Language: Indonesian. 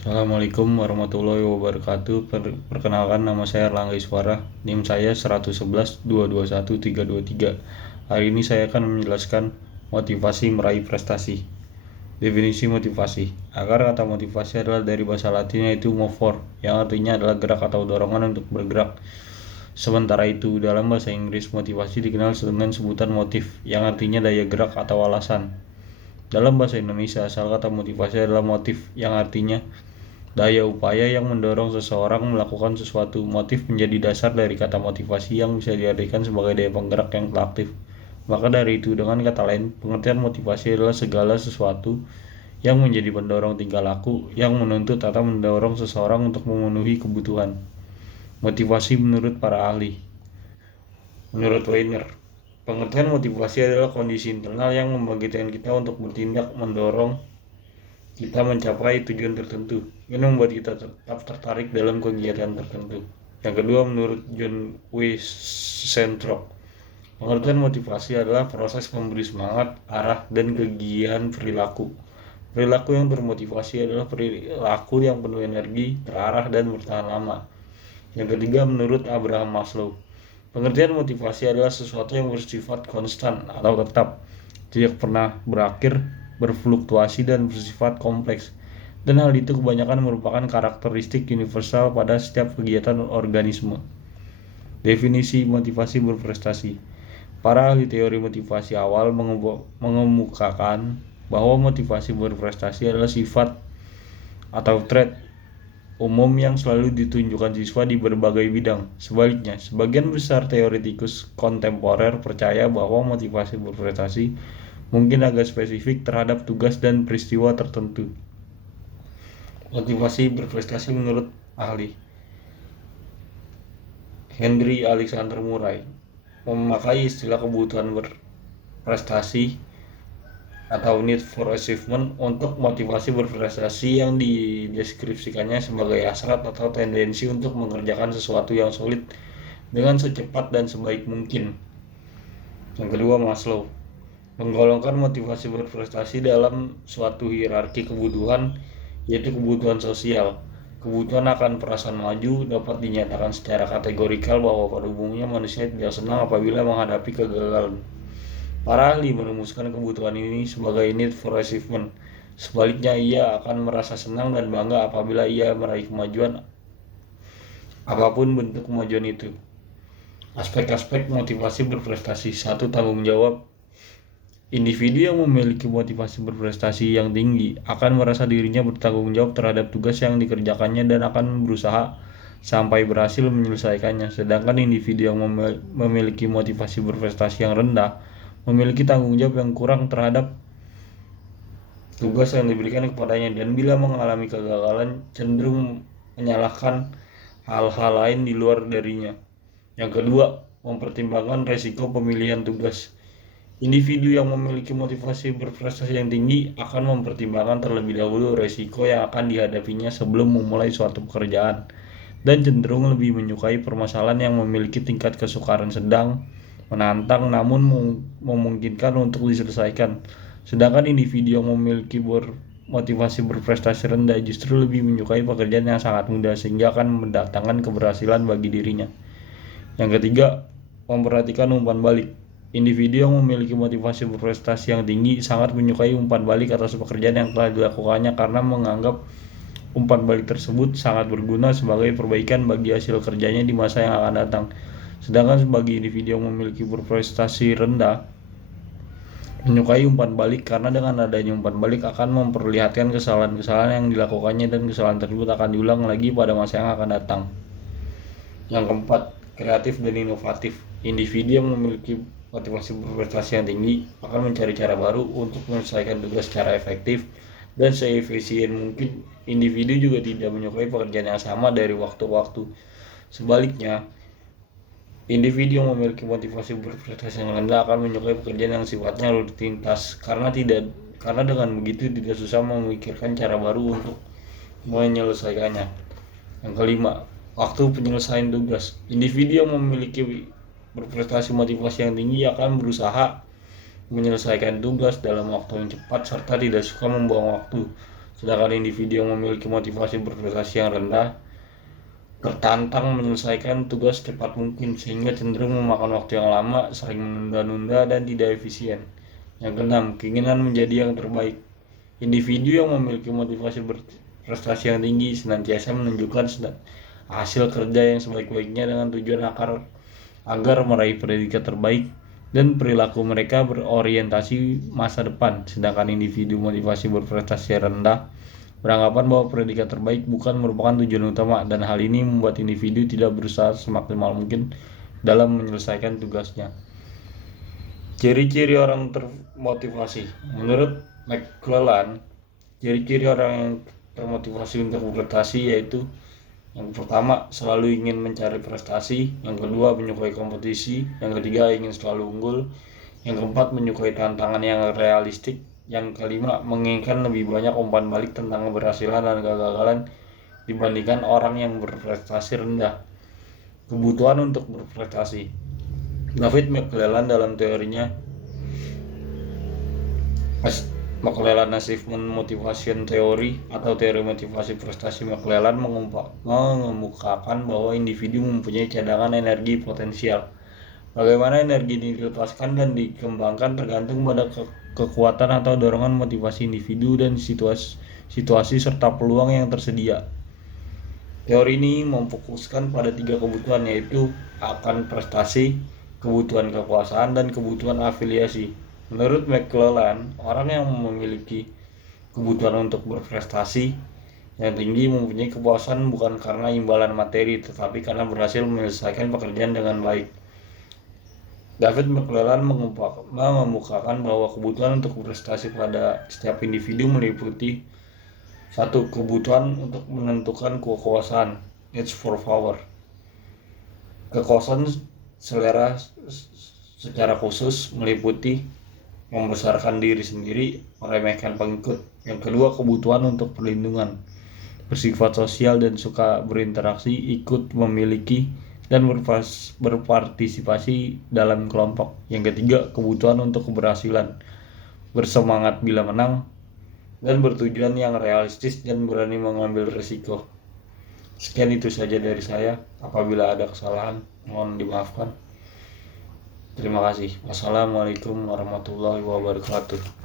Assalamualaikum warahmatullahi wabarakatuh. Perkenalkan, nama saya Erlangga Iswara. NIM saya 111221323. Hari ini saya akan menjelaskan motivasi meraih prestasi. Definisi motivasi. Akar kata motivasi adalah dari bahasa Latin yaitu movor, yang artinya adalah gerak atau dorongan untuk bergerak. Sementara itu, dalam bahasa Inggris, motivasi dikenal dengan sebutan motif, yang artinya daya gerak atau alasan. Dalam bahasa Indonesia, asal kata motivasi adalah motif, yang artinya daya upaya yang mendorong seseorang melakukan sesuatu. Motif menjadi dasar dari kata motivasi yang bisa diartikan sebagai daya penggerak yang aktif. Maka dari itu, dengan kata lain, pengertian motivasi adalah segala sesuatu yang menjadi pendorong tingkah laku yang menuntut atau mendorong seseorang untuk memenuhi kebutuhan. Motivasi menurut para ahli. Menurut Weiner, pengertian motivasi adalah kondisi internal yang membangkitkan kita untuk bertindak, mendorong kita mencapai tujuan tertentu, ini membuat kita tetap tertarik dalam kegiatan tertentu. Yang kedua, menurut John Wiesenthal, pengertian motivasi adalah proses memberi semangat, arah, dan kegiatan perilaku. Perilaku yang termotivasi adalah perilaku yang penuh energi, terarah, dan bertahan lama. Yang ketiga, menurut Abraham Maslow, pengertian motivasi adalah sesuatu yang bersifat konstan atau tetap, tidak pernah berakhir, berfluktuasi, dan bersifat kompleks. Dan hal itu kebanyakan merupakan karakteristik universal pada setiap kegiatan organisme. Definisi motivasi berprestasi. Para ahli teori motivasi awal mengemukakan bahwa motivasi berprestasi adalah sifat atau trait umum yang selalu ditunjukkan siswa di berbagai bidang. Sebaliknya, sebagian besar teoretikus kontemporer percaya bahwa motivasi berprestasi mungkin agak spesifik terhadap tugas dan peristiwa tertentu. Motivasi berprestasi menurut ahli. Henry Alexander Murray memakai istilah kebutuhan berprestasi atau need for achievement untuk motivasi berprestasi yang dideskripsikannya sebagai hasrat atau tendensi untuk mengerjakan sesuatu yang sulit dengan secepat dan sebaik mungkin. Yang kedua, Maslow menggolongkan motivasi berprestasi dalam suatu hierarki kebutuhan, yaitu kebutuhan sosial. Kebutuhan akan perasaan maju dapat dinyatakan secara kategorikal bahwa pada umumnya manusia tidak senang apabila menghadapi kegagalan. Para ahli merumuskan kebutuhan ini sebagai need for achievement. Sebaliknya, ia akan merasa senang dan bangga apabila ia meraih kemajuan, apapun bentuk kemajuan itu. Aspek-aspek motivasi berprestasi. 1. Tanggung jawab. Individu yang memiliki motivasi berprestasi yang tinggi akan merasa dirinya bertanggung jawab terhadap tugas yang dikerjakannya dan akan berusaha sampai berhasil menyelesaikannya. Sedangkan individu yang memiliki motivasi berprestasi yang rendah memiliki tanggung jawab yang kurang terhadap tugas yang diberikan kepadanya, dan bila mengalami kegagalan cenderung menyalahkan hal-hal lain di luar darinya. Yang kedua, mempertimbangkan resiko pemilihan tugas. Individu yang memiliki motivasi berprestasi yang tinggi akan mempertimbangkan terlebih dahulu resiko yang akan dihadapinya sebelum memulai suatu pekerjaan, dan cenderung lebih menyukai permasalahan yang memiliki tingkat kesukaran sedang, menantang, namun memungkinkan untuk diselesaikan. Sedangkan individu yang memiliki motivasi berprestasi rendah justru lebih menyukai pekerjaan yang sangat mudah sehingga akan mendatangkan keberhasilan bagi dirinya. Yang ketiga, memperhatikan umpan balik. Individu yang memiliki motivasi berprestasi yang tinggi sangat menyukai umpan balik atas pekerjaan yang telah dilakukannya karena menganggap umpan balik tersebut sangat berguna sebagai perbaikan bagi hasil kerjanya di masa yang akan datang. Sedangkan sebagai individu yang memiliki berprestasi rendah menyukai umpan balik karena dengan adanya umpan balik akan memperlihatkan kesalahan-kesalahan yang dilakukannya dan kesalahan tersebut akan diulang lagi pada masa yang akan datang. Yang keempat, kreatif dan inovatif. Individu yang memiliki motivasi berprestasi yang tinggi akan mencari cara baru untuk menyelesaikan tugas secara efektif dan seefisien mungkin. Individu juga tidak menyukai pekerjaan yang sama dari waktu ke waktu. Sebaliknya, individu yang memiliki motivasi berprestasi yang rendah akan menyukai pekerjaan yang sifatnya rutinitas karena dengan begitu tidak susah memikirkan cara baru untuk menyelesaikannya. Yang kelima, waktu penyelesaian tugas. Individu yang memiliki berprestasi motivasi yang tinggi akan berusaha menyelesaikan tugas dalam waktu yang cepat serta tidak suka membuang waktu. Sedangkan individu yang memiliki motivasi berprestasi yang rendah tertantang menyelesaikan tugas secepat mungkin sehingga cenderung memakan waktu yang lama, sering menunda-nunda, dan tidak efisien. Yang keenam, keinginan menjadi yang terbaik. Individu yang memiliki motivasi berprestasi yang tinggi senantiasa menunjukkan hasil kerja yang sebaik-baiknya dengan tujuan agar meraih predikat terbaik, dan perilaku mereka berorientasi masa depan. Sedangkan individu motivasi berprestasi rendah beranggapan bahwa predikat terbaik bukan merupakan tujuan utama, dan hal ini membuat individu tidak berusaha semaksimal mungkin dalam menyelesaikan tugasnya. Ciri-ciri orang termotivasi. Menurut McClellan, ciri-ciri orang yang termotivasi untuk berprestasi yaitu: yang pertama, selalu ingin mencari prestasi. Yang kedua, menyukai kompetisi. Yang ketiga, ingin selalu unggul. Yang keempat, menyukai tantangan yang realistik. Yang kelima, menginginkan lebih banyak umpan balik tentang keberhasilan dan kegagalan dibandingkan orang yang berprestasi rendah. Kebutuhan untuk berprestasi. David McClellan dalam teorinya McClellan Achievement Motivation Theory atau teori motivasi prestasi McClellan mengemukakan bahwa individu mempunyai cadangan energi potensial. Bagaimana energi ini dilepaskan dan dikembangkan tergantung pada kekuatan atau dorongan motivasi individu dan situasi serta peluang yang tersedia. Teori ini memfokuskan pada 3 kebutuhan, yaitu akan prestasi, kebutuhan kekuasaan, dan kebutuhan afiliasi. Menurut McClellan, orang yang memiliki kebutuhan untuk berprestasi yang tinggi mempunyai kepuasan bukan karena imbalan materi, tetapi karena berhasil menyelesaikan pekerjaan dengan baik. David McClellan mengemukakan bahwa kebutuhan untuk berprestasi pada setiap individu meliputi: 1. Kebutuhan untuk menentukan kekuasaan, needs for power. Kekuasaan selera secara khusus meliputi membesarkan diri sendiri, meremehkan pengikut. Yang kedua, kebutuhan untuk perlindungan, bersifat sosial dan suka berinteraksi, ikut, memiliki, dan berpartisipasi dalam kelompok. Yang ketiga, kebutuhan untuk keberhasilan, bersemangat bila menang, dan bertujuan yang realistis dan berani mengambil risiko. Sekian itu saja dari saya. Apabila ada kesalahan, mohon dimaafkan. Terima kasih. Wassalamualaikum warahmatullahi wabarakatuh.